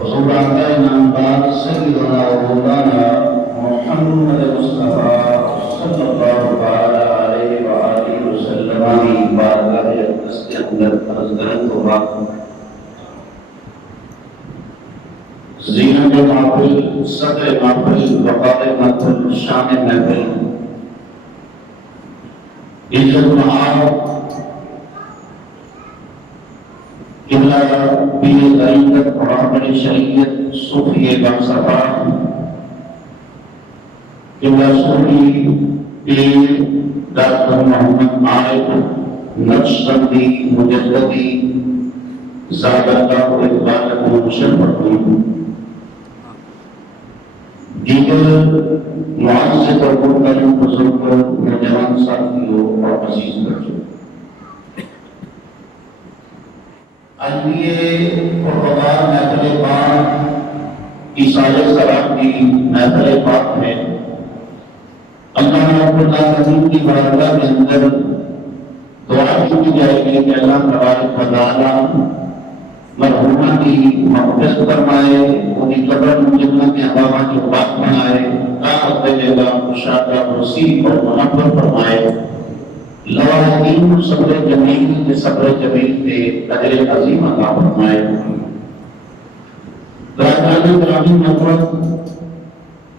حضور سبحانہ نامدار سیدنا مولانا محمد مصطفیٰ صلی اللہ علیہ وآلہ وسلم کی بارگاہ اقدس کے اندر حضرت کو زینت محفل، صدر محفل، وقار محفل، شان محفل، عزت معاب قبلہ پیر طریقت محمد شریعت صوفی بامصفا قبلہ صوفی پیر ڈاکٹر محمد عارف نقشبندی مجددی زادہ کو اقبال کو مشرف دیگر معزز اور محترم بزرگوں، نوجوان ساتھیوں اور عزیز بچوں، آئیے پروردگار محفل پاک کی سایہ سلام کی محفل پاک میں اللہ رب العالمین کی بارگاہ کے اندر دعا کی جائے گی کہ اللہ تبارک و تعالی مرحومہ کی مغفرت فرمائے، ان کی قبر جنت کے علاوہ جو پاک بنائے، طاقت دے گا، مشاہدہ وسیع اور منور فرمائے، لوالدین صبر جمیل کے صبر جمیل کے اجر عظیم عطا فرمائے۔ برادران گرامی محترم،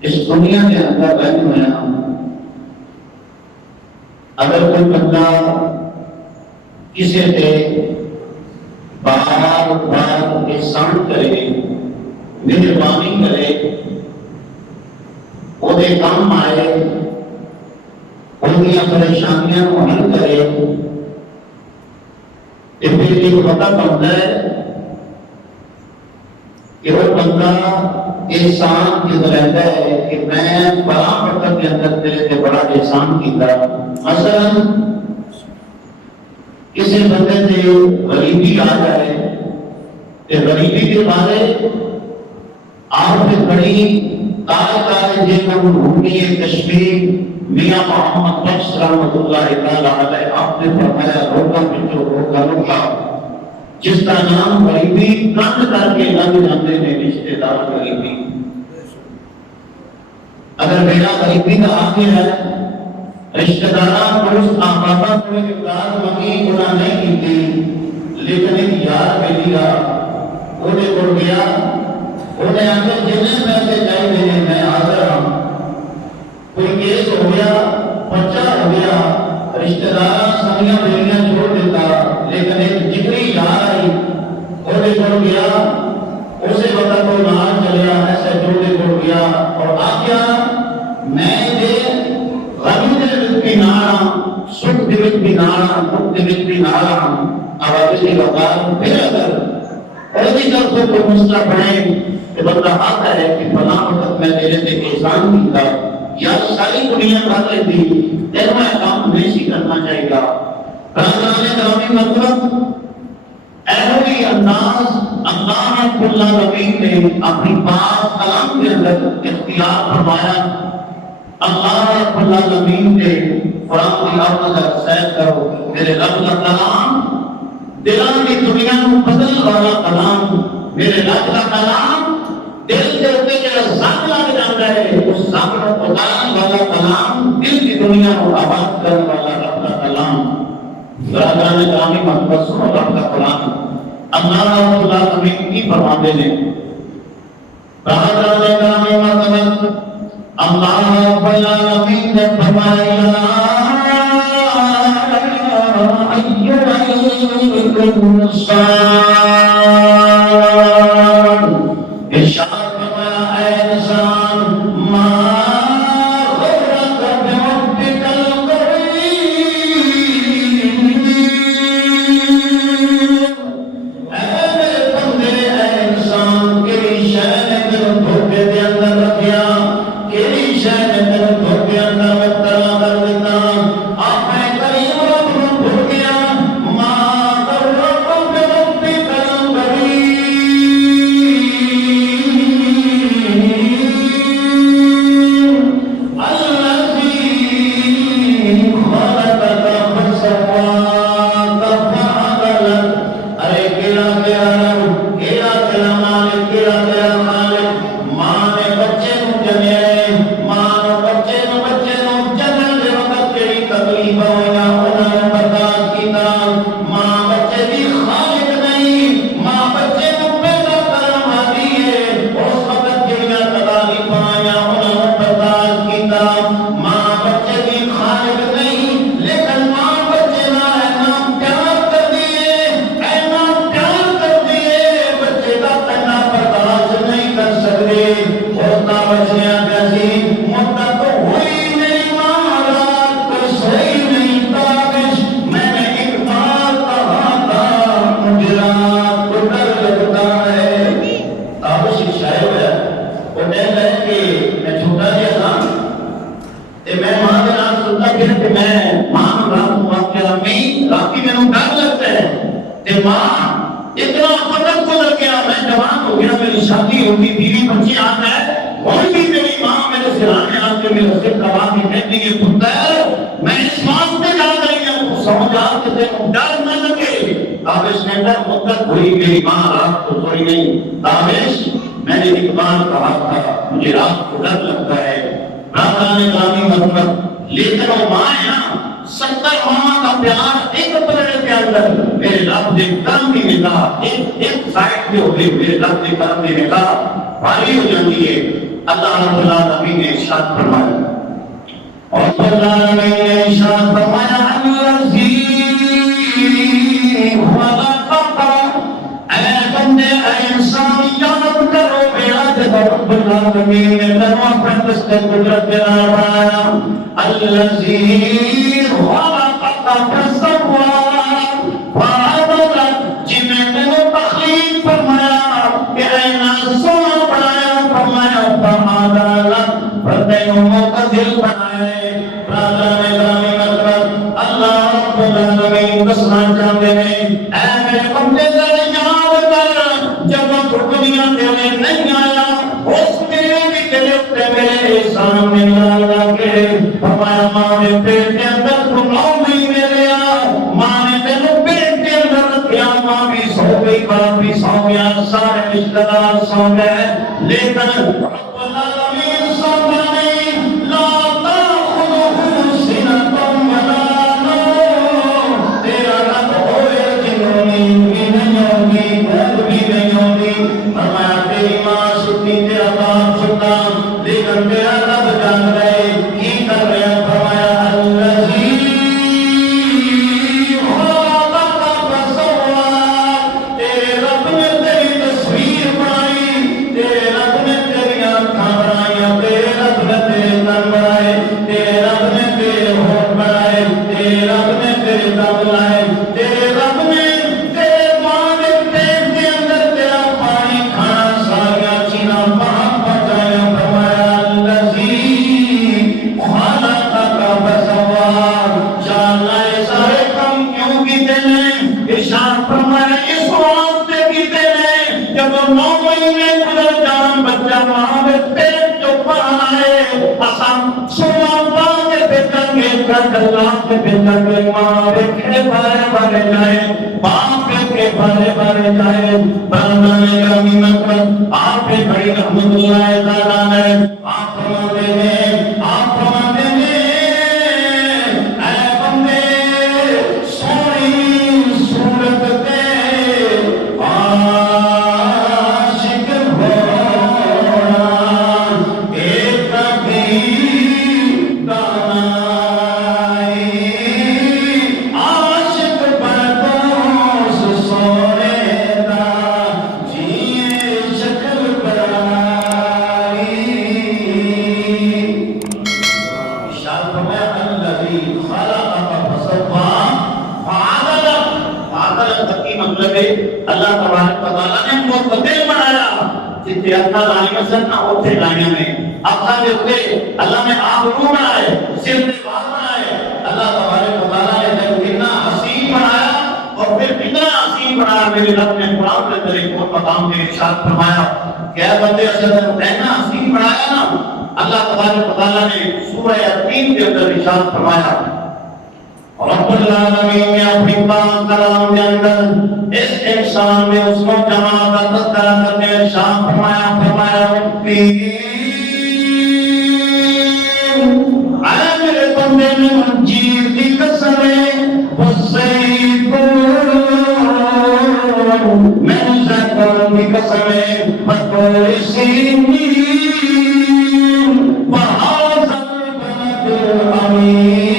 اس دنیا کے اندر رہنے میں اگر کوئی بندہ کسی سے بار بار احسان کرے، مہربانی کرے، وہ کام آئے، ان کی پریشانیاں کو حل کرے، تو پھر ایک پتہ بنتا ہے کہ وہ بندہ احسان کی رہتا ہے کہ میں بڑا وقت کے اندر تیرے سے بڑا احسان کیا۔ مثلا کسی بندے سے غریبی آ جائے کہ غریبی کے بارے آپ سے بڑی تارے جیکن بھومی کشمیر میاں محمد بخش رحمت اللہ علیہ آپ نے فرمایا روکا بچو روکا روکا، جس کا نام غریبی کند کر کے لگ جاتے ہیں رشتے دار غریبی۔ اگر میرا غریبی کا آگے ہے رشتہ داران دوست آبادہ کو اقدار منگی گناہ نہیں کی تھی، لیکن ایک یار میں لیا انہیں اڑ گیا، انہیں آگے جنہیں پیسے چاہیے میں حاضر ہوں، کوئی کیس ہو گیا، بچہ ہو گیا، رشتہ داران سنگیاں بیلیاں چھوڑ دیتا، لیکن ایک جگری یار آئی انہیں اڑ گیا، اسے بتا تو نال چلیا، ایسے جوڑے اڑ گیا اور آ گیا میں دے غمی دے بھی نارا، سکھ دے بھی نارا، دکھ دے بھی نارا، آواز کی وقار پھر اگر اور بھی طرف کو مسئلہ پڑھیں کہ بندہ آتا ہے کہ فلاں وقت میں تیرے سے احسان کیا یا ساری دنیا کھا لی تھی، تیرا میں کام نہیں سی کرنا چاہیے گا۔ برادران گرامی مطلب ایسے انداز اللہ رب العالمین نے اپنی پاک کلام کے اندر اختیار فرمایا۔ اللہ رب العالمین نے قرآن کی آمد سید کرو میرے رب کا کلام، دلان کی دنیا کو بدل والا کلام، میرے رب کا کلام دل کے اوپر جو زنگ لگ جاتا ہے اس زنگ کو اتارنے والا کلام، دل کی دنیا کو آباد کرنے والا رب کا کلام۔ برادران گرامی محبت سنو رب کا کلام اللہ رب العالمین کی فرماتے ہیں۔ برادران گرامی محبت اللہ رب العالمین نے فرمایا ایھا الانسان، ارشاد فرمایا اے انسان ما غرک بربک الکریم، اے میرے بندے اے انسان کیڑی شے نے تینوں دھوکے دے اندر رکھیا، کیڑی شے نے تینوں دھوکے اندر مبتلا وہ ٹائم ہے کہ میں چھوٹا جہا تھا تے میں ماں کے نام سنتا پھر کہ میں ماں کو رات کو بات کیا امی رات کی میں ڈر لگتا ہے تے ماں اتنا فقط گزر گیا میں جوان ہو گیا میری شادی ہوگی بیوی بچی آ گئے اور بھی میری ماں میرے سرانے آ کے میرے سر دبا کے کہتی ہے پتر میں اس واسطے ڈر رہی ہوں تو سمجھ آ کے تیرے ڈر نہ لگے تابش نے کہا مدت ہوئی میری ماں رات کو سوئی نہیں تابش میں نے ایک بار کہا تھا مجھے رات کو ڈر لگتا ہے برادران گرامی محمد لیکن وہ ماں ہے نا 70 ماں کا پیار ایک پلڑے کے اندر میرے رب نے کرم بھی ملا ایک سائٹ پہ ہو گئی میرے رب نے کرم بھی ملا بھاری ہو جاتی ہے اللہ رب العالمین نے ارشاد فرمایا اور رب العالمین نے ارشاد فرمایا الذی خلقک اے بندے اے انسان یاد کرو میرا جب رب العالمین نے تنہا اپنے دست قدرت دینا بنایا الذی خلقک فسواک فعدلک جنہیں تنہا تخلیق فرمایا کہ اے ناسونا بنایا فرمایا فعدلک پردینوں معتدل بنائے برادران گرامی مطلب اللہ رب العالمین دسنا چاہتے ہیں اے میرے بندے ذرا یاد کر جب دنیا تیرے نہیں آیا اس میرے بھی تیرے اپنے میرے احسان میں لالا کے فرمایا ماں نے پیٹ کے اندر تو 9 مہینے لیا ماں نے تینوں پیٹ کے اندر رکھیا ماں بھی سو گئی باپ بھی سو گیا سارے رشتہ دار سو گئے لیکن رب العالمین سوتا نہیں لا تاخذہ سنۃ ولا نوم تیرا رب ہوئے جنوں نیند بھی نہیں ہوگی نیند بھی نہیں ہوگی فرمایا تیری ماں ستی تیرا باپ ستا لیکن تیرا رب جان رہے کی کر رہے فرمایا الذی خلقک فسواک تیرے رب نے تیری تصویر بنائی تیرے رب نے تیری آنکھاں بنائی تیرے رب نے تیرے کان بنائے تیرے رب نے تیرے ہونٹ بنائے تیرے رب نے تیرے دم لائے تیرے رب نے تیرے ماں کے پیٹ کے اندر تیرا پانی کھانا ساریا چینا پاک بچایا فرمایا الذی خلقک فسواک جاننا یہ سارے کام کیوں کیتے ہیں ارشاد فرمایا اس واسطے کیتے ہیں جب 9 مہینے گزر جان بچہ ماں کے پیٹ جو باہر آئے اساں سونا پا کے بیٹھیں گے اللہ کے بیٹھیں گے ماں کے بارے بارے جائے باپ کے بارے بارے جائے برادران گرامی مطلب آپ پہ بڑی رحمت اللہ تعالیٰ ہے آپ فرماتے ہیں اے بندے سونی صورت تے عاشق ہونا ایک بھی دانائی عاشق بردوس سونے دا جیے شکل برائی ارشاد فرمایا الذی خلقک فسواک فعدلک عدل کا مطلب ہے اللہ تبارک و تعالیٰ نے معتدل بنایا جتنے اپنا لائنوں سے نہ ہوتے لائنوں میں اپنا جو تھے اللہ نے آبرو بنائے سر نے بات بنائے اللہ تبارک و تعالیٰ نے جب کتنا حسین بنایا اور پھر کتنا حسین بنایا میرے رب نے قرآن کے اندر ایک اور مقام میں ارشاد فرمایا کہ اے بندے اصل میں کہنا حسین بنایا نا اللہ تبارک و تعالیٰ نے سورہ یتیم کے اندر ارشاد فرمایا رب العالمین نے اپنی پاک کلام کے اندر اس انسان میں اس کو جمع کا تذکرہ کرنے ارشاد فرمایا اے میرے بندے میں انجیر کی قسم ہے والزیتون میں زیتون کی قسم ہے وطور سینین وہذا البلد الامین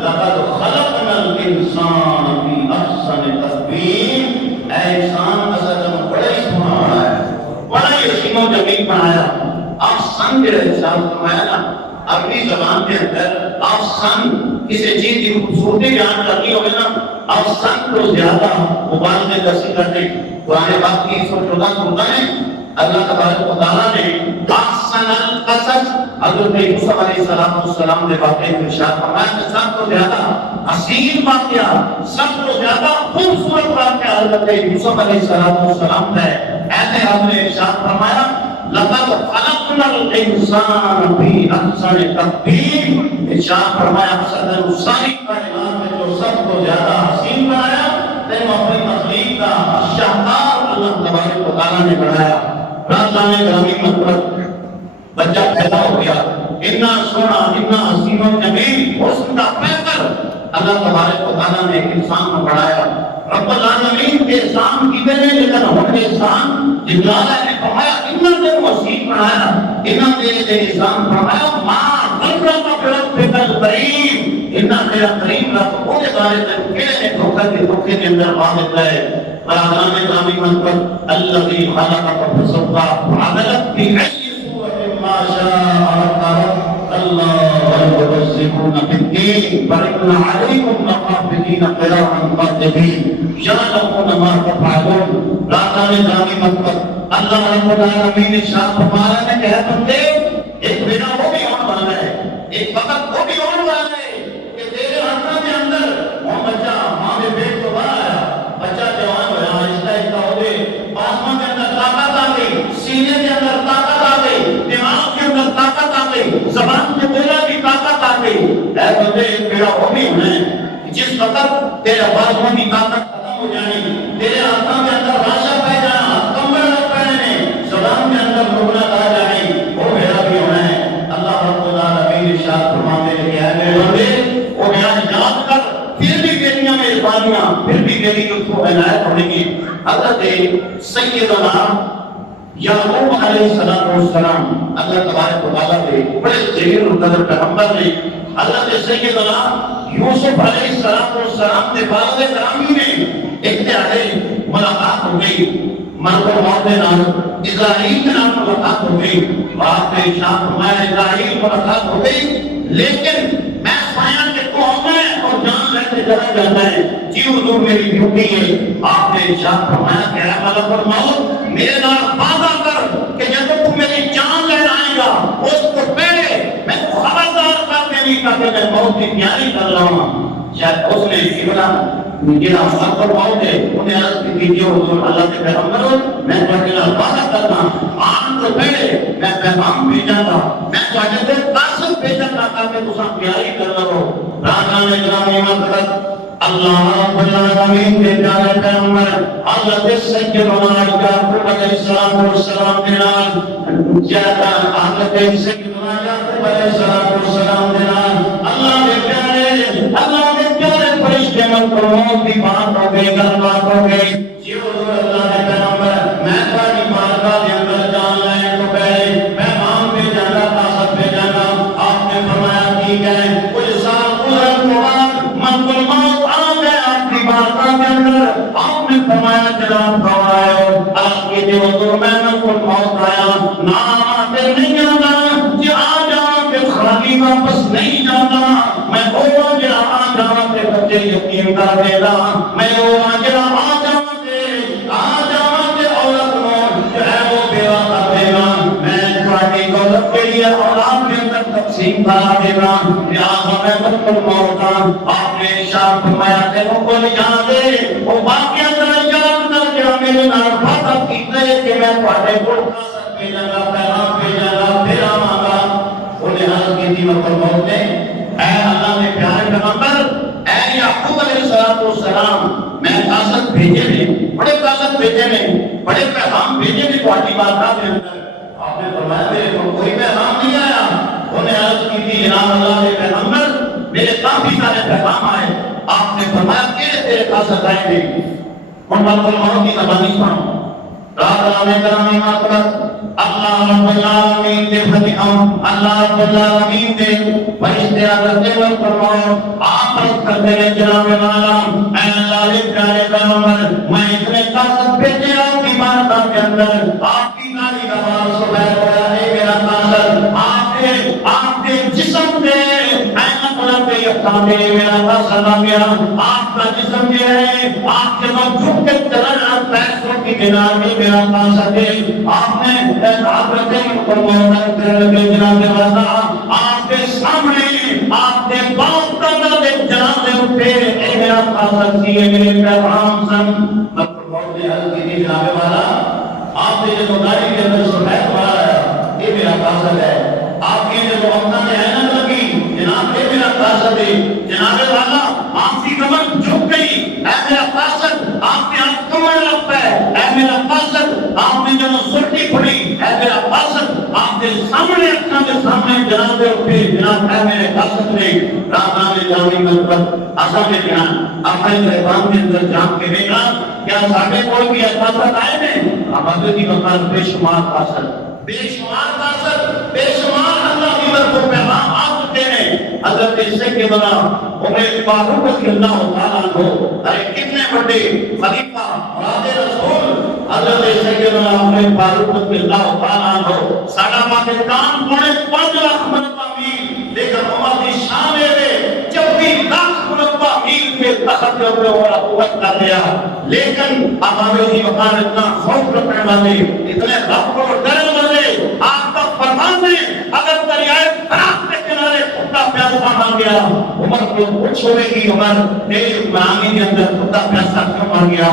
لقد خلقنا الانسان في احسن تقويم سن کے ارشاد فرمایا نا عربی زبان کے اندر آپ سن کسی چیز کی خوبصورتی بیان کرنی ہوگی نا آپ سن کو زیادہ مبالغے کا ذکر نہیں قرآن پاک کی 114 سورتیں ہیں اللہ تبارک و تعالیٰ نے احسن القصص حضرت یوسف علیہ السلام کے واقعے میں ارشاد فرمایا کہ سب کو زیادہ حسین واقعہ سب کو زیادہ خوبصورت واقعہ حضرت یوسف علیہ السلام کا ہے ایسے آپ نے ارشاد فرمایا لقد خلقنا الانسان فی احسن تقویم ارشاد فرمایا حسن ساری کائنات میں جو سب کو زیادہ حسین بنایا تم اپنی تخلیق کا شاہکار اللہ تبارک و تعالیٰ نے بنایا راستہ میں گرامی مطلب بچہ پیدا ہو گیا اتنا سونا اتنا حسین و جمیل حسن کا پیکر اللہ تبارک و تعالیٰ نے انسان کو بنایا رب العالمین کے احسان کی وجہ سے لیکن ہم نے احسان جلال نے فرمایا اتنا دے وسیع بنایا اتنا دے احسان فرمایا ماں غلطہ کا پیرت فکر کریم اتنا میرا کریم رب وہ بارے سے کہنے دھوکہ کے دھوکے کے اندر واضح ہے برادران گرامی منصب الذی خلق فسوى فعدل في أي صورة ما شاء ركب الله والمرزقون في الدين فإن عليكم لحافظين كراما كاتبين يعلمون ما تفعلون برادران گرامی منصب اللہ رب العالمین ارشاد فرمایا ہے کہ بندے ایک بیٹا وہ بھی ہونے والا ہے ایک وقت وہ بھی ہونے والا ہے کہ تیرے ہاتھوں کے اندر وہ بچہ ماں کے پیٹ کو بھر آیا بچہ جوان ہوا آہستہ ہو گئے آسمان کے اندر طاقت آ گئی سینے کے اندر طاقت آ گئی دماغ کے اندر طاقت آ گئی زبان کے بولنے کی طاقت آ گئی اے بندے ایک بیڑا وہ بھی ہونا ہے جس وقت تیرے بازوؤں کی طاقت ختم ہو جانی تیرے ہاتھوں کے اندر راشا پہ جانا کمبل نہ پہننے زبان کے اندر رونا آ جانی وہ بیڑا بھی ہونا ہے اللہ رب العالمین ارشاد فرماتے ہیں کہ اے میرے بندے وہ بیان یاد کر پھر بھی تیری مہربانیاں پھر بھی تیری لطف و عنایت ہونے کی حضرت سیدنا یعقوب علیہ السلام اللہ تبارک و تعالیٰ کے بڑے جلیل القدر پیغمبر نے حضرت سیدنا یوسف علیہ السلام کے والد گرامی میں ایک دیہڑے ملاقات ہو گئی ملک موت کے نام اسرائیل کے نام ملاقات ہو گئی باپ نے ارشاد فرمایا اسرائیل ملاقات ہو گئی لیکن میں سایہ کے قوم میں اور جان رہتے چلا جاتا ہے جی حضور میری ڈیوٹی ہے آپ نے ارشاد فرمایا کہ اے ملک الموت میرے نال وعدہ کر کہ جب تو میری جان لینے آئے گا اس کو پہلے میں کو خبردار کر دینی تاکہ میں موت کی تیاری کر رہا ہوں شاید اس نے جیونا میرا ملک الموت ہے انہیں عرض کی دیجیے حضور اللہ کے پیغمبر میں تمہارے نال وعدہ کرتا آن تو پہلے میں پیغام بھیجا تھا میں تمہارے سے قاصد بھیجا تھا تاکہ تساں تیاری کر رہو راجان گرامی منصب اللہ رب العالمین کے پیارے پیغمبر حضرت سیدنا یعقوب علیہ السلام کے نام جاتا حضرت سیدنا یعقوب علیہ السلام کے نام اللہ کے پیارے فرشتے موت کی بات ہو گئی گلبات ہو گئی جی حضور اللہ کے پیغمبر میں تمہاری بارگاہ کے اندر جان لائے تو پہلے میں مانگ پہ جانا طاقت پہ جانا آپ نے فرمایا ٹھیک ہے کچھ سال گزرنے کے بعد ملک الموت آ گئے آپ کی بارگاہ کے اندر آپ نے فرمایا جناب گواہو آپ کے جو حضور میں ملک الموت آیا نہ آتے نہیں جانا جی آ جاؤ کہ خالی واپس نہیں جاتا میں وہ جا آ جاؤ کہ بچے یقین کر دینا میں وہ جا آ جاؤ کہ عورت جو ہے وہ بیوہ کر دینا میں تمہاری دولت کے لیے اولاد کے اندر تقسیم کرا دینا لہٰذا میں ملک الموت آپ نے ارشاد فرمایا کہ وہ کو جا دے وہ باقی اندر یاد کر کے میرے نال وعدہ کیتا ہے کہ میں تمہارے کو قاصد بھیجا گا پیغام بھیجا گا پھر آواں گا انہیں عرض کی تھی ملک الموت نے اے اللہ کے پیارے پیغمبر اے یعقوب علیہ السلام میں قاصد بھیجے نے بڑے قاصد بھیجے نے بڑے پیغام بھیجے نے تمہاری بارگاہ کے اندر آپ نے فرمایا میرے کو کوئی پیغام نہیں آیا انہیں عرض کی تھی جناب اللہ کے پیغمبر میرے کافی سارے پیغام آئے آپ نے فرمایا کہ تیرے قاصد آئے تھے ان ملک الموت کی زبانی سنو رات گرامی معذرت اللہ رب العالمین دے فتحوں اللہ رب العالمین دے فرشتے حضرت ملک الموت آپ عرض کرتے ہیں جناب مولا اے اللہ کے پیارے پیغمبر میں اتنے قاصد بھیجے آپ کی بارگاہ کے اندر آپ کی ناری کا بار صبح ہوا ہے میرا قاصد سامنے میرا قاصد آ گیا. آپ کا جسم جو ہے آپ کے ساتھ جھک کے چلنا پیسوں کی بنا میں میرا قاصد ہے. آپ نے حضرت محمد جناب والا آپ کے سامنے آپ کے باپ دادا کے جنازے اٹھے. اے میرا قاصد جی میرے پیغام سن بہت حل کی جناب والا آپ نے جو گاڑی کے اندر سفید پڑا ہے یہ میرا قاصد ہے. آپ کی جو اپنا محنت لگی جناب یہ میرا قاصد ہے. جناب والا آپ کی کمر جھک گئی. اے میرا قاصد آپ کے ہاتھ کمر لگتا ہے. اے میرا قاصد آپ نے جو سرخی پڑی. اے میرا قاصد آپ کے سامنے اپنا کے سامنے جنازے اٹھے. جناب اے میرے قاصد نے رازان جامی مطلب اصل میں جان اپنے رحمان کے اندر جان کے دیکھا کیا ساڑھے کوئی بھی قاصد آئے میں ہمارے کی مقام بے شمار قاصد بے شمار اللہ کی طرف پیغام آ چکے ہیں. حضرت سیدنا عمر فاروق رضی اللہ تعالیٰ عنہ ارے کتنے بڑے خلیفہ مراد رسول حضرت سیدنا عمر فاروق رضی اللہ تعالیٰ عنہ ساڑھا پاکستان پونے 5 لاکھ مربع میل لیکن عمر کی شان ہے 24 لاکھ مربع میل کے تحت جو اور قوت کر دیا. لیکن ہمارے ہی وقار اتنا خوف رکھنے والے اتنے رب کو ڈرنے والے آپ کا فرمان ہے اگر دریائے فرات کے کنارے خدا پیاسا مار گیا عمر کو پوچھو گے کہ عمر تیری غلامی کے اندر خدا پیاسا کیوں مار گیا.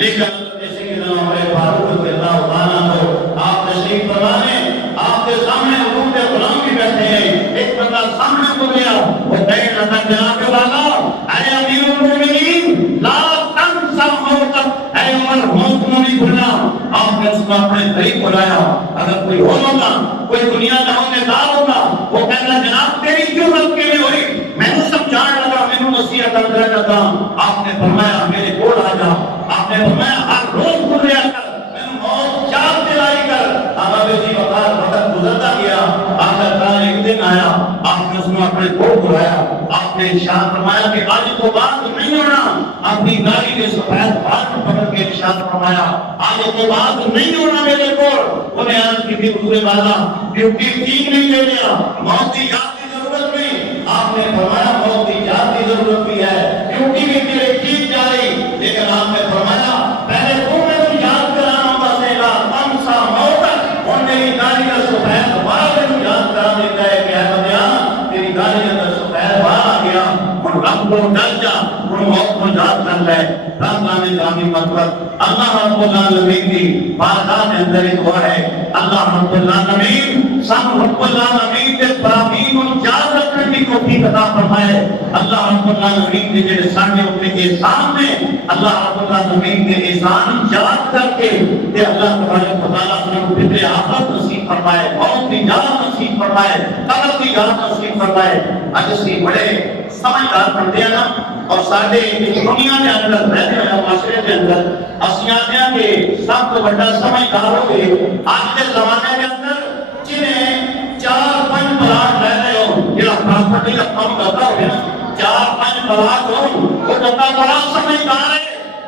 لیکن جیسے کہ ہمارے فاروق رضی اللہ تعالیٰ عنہ آپ تشریف فرمانے آپ کے سامنے حضور کے غلام بھی بیٹھے ہیں. ایک بندہ سامنے کو گیا وہ کہنے لگا جناب والا اے امیر المومنین لا تنسا موتک اے عمر موت کو نہیں بھولنا. آپ نے اس کو اپنے قریب بلایا. اگر کوئی اور ہوگا کوئی دنیا کا ہونے دار ہوگا وہ کہنا جناب تیری کیوں غلط کے لیے ہوئی میں نے سمجھانے لگا میں نے نصیحت کرنے لگا. آپ نے فرمایا میرے کول آ جا. آپ نے فرمایا ہر روز بھولیا کر میں نے موت یاد دلائی کر. ہمارے جی وقار وقت گزرتا گیا. آخر کار ایک دن آیا آپ نے اس میں اپنے کول بلایا. آپ نے ارشاد فرمایا کہ آج تو بات نہیں ہونا. اپنی گاڑی کے سفید بال پکڑ کے ارشاد فرمایا آج تو بات نہیں ہونا میرے کول. انہیں آج کی بھی حضور والا ڈیوٹی ٹھیک نہیں لے لیا. موت کی یاد کی ضرورت نہیں. آپ نے فرمایا موت کی یاد کی ضرورت بھی ہے ڈیوٹی بھی تیرے ٹھیک جا رہی. لیکن آپ نے فرمایا پہلے تو میں یاد کرانا بس لا تنسا موتک اور میری گاڑی کا سفید بال یاد کرا دیتا ہے کہ اے بندیا تیری گاڑی کے اندر سفید بال آ گیا اور رب کو ڈر جا اور موت کو یاد کر لے. رمضان جامی مطلب اللہ رب العالمین کی بارگاہ کے اندر ایک دعا ہے. اللہ رب العالمین سب رب العالمین کے فرامین اور یاد رکھنے کی توفیق عطا فرمائے. اللہ رب العالمین کے جو سامنے اپنے احسان میں اللہ رب العالمین کے احسان یاد کر کے کہ اللہ تبارک و تعالیٰ اپنے کو فکر آخرت نصیب فرمائے موت کی یاد نصیب فرمائے قبر کی یاد نصیب فرمائے. اج اسی بڑے سمجھدار بنتے ہیں نا اور سارے دنیا کے اندر رہنے والے معاشرے کے اندر اسی آتے ہیں کہ سب تو بڑا سمجھدار ہو گئے آج کے زمانے کے اندر جنہیں 4-5 پلاٹ رہ رہے ہو یہ پراپرٹی کا کام کرتا ہو گیا 4-5 پلاٹ ہو وہ بندہ بڑا سمجھدار ہے.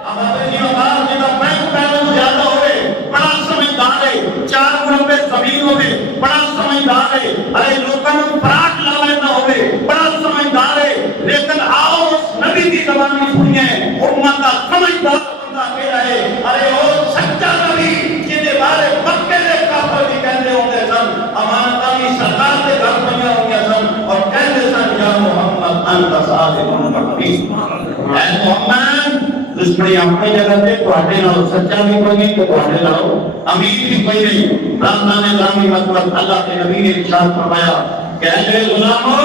ہمارے جی وقار جی کا بینک بیلنس زیادہ ہوئے بڑا سمجھدار ہے. 4 مربع زمین ہوئے بڑا سمجھدار ہے. ارے لوگوں کو پراٹ لا لینا ہوئے بڑا سمجھدار ہے. لیکن آؤ اس نبی کی زبان سنیے امت کا سمجھدار بندہ کہہ رہے ارے وہ سچا نبی جنہیں بارے مکے کے کافر بھی کہتے ہوں گے سن امانت علی سرکار کے گھر بنے ہوں گے سن اور کہتے سن یا محمد انت صادق الامین. اے محمد دشمنی اپنی جگہ پہ تواڈے نال سچا بھی کوئی نہیں تو تواڈے نال امین بھی کوئی نہیں. رمضان گرامی مطلب اللہ کے نبی نے ارشاد فرمایا کہ اے غلامو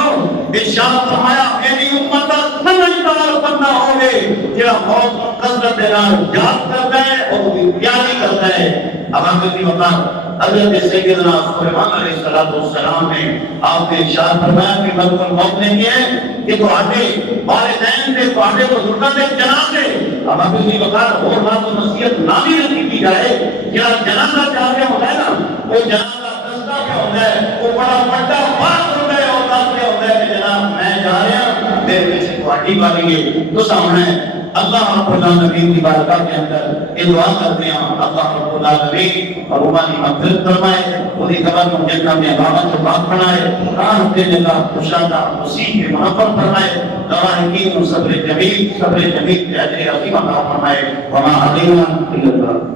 ارشاد فرمایا میری امت کا سمجھدار بندہ ہوگے جڑا موت کو کثرت دے نال یاد کرتا ہے اور پیاری کرتا ہے. اب ہم کی وقار حضرت سیدنا سلیمان علیہ السلام نے آپ نے ارشاد فرمایا کہ ملک الموت نے کیا ہے کہ تواڈے والدین دے تواڈے بزرگاں دے جنازے اب ہم کی وقار اور بات و نصیحت نہ بھی کی جائے کیا جنازہ چاہ رہے ہوتا ہے نا وہ جنازہ دستا کیا ہوتا ہے وہ بڑا بڑا بات ہوتا ہے اور دس کیا ہوتا ہے کہ جناب میں جا رہا ہوں میرے پیچھے تواڈی باری ہے تو سامنے اللہ رب العالمین کی بارگاہ کے اندر یہ دعا کرتے ہیں اللہ رب العالمین ہماری مغفرت فرمائے، پوری قبر کو جنت میں باغات سے پاک بنائے، قرآن کے جگہ خوشادہ مسیح کے محبت فرمائے، لواحقین و صبر جمیل کے اجر عظیم عطا فرمائے، وما علینا الا البلاغ۔